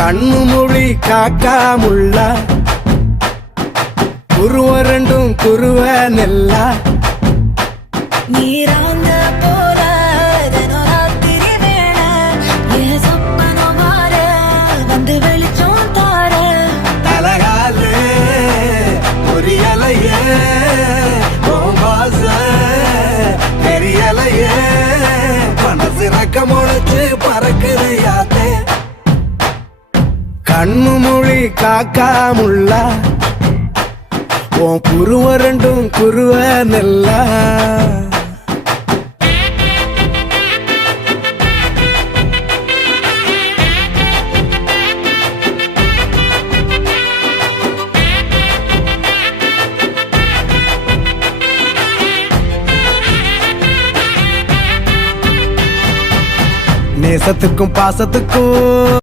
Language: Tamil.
கண்ணு மொழி காக்காமுள்ள குருவ ரெண்டும் குருவ நெல்லா நீராங்க போல தினராத்திரி வேளை என் சொப்பனம் மாற வந்து வெளிச்சம் தார தலகாலே பொரியலையே ஓம்பாச பெரியலையே மனசு ரக்க முளைச்சு பறக்குது யாத்தே கண்ணு மொழி காக்காமுள்ள உன் குருவ ரெண்டும் குருவ நெல்லா நேசத்துக்கும் பாசத்துக்கும்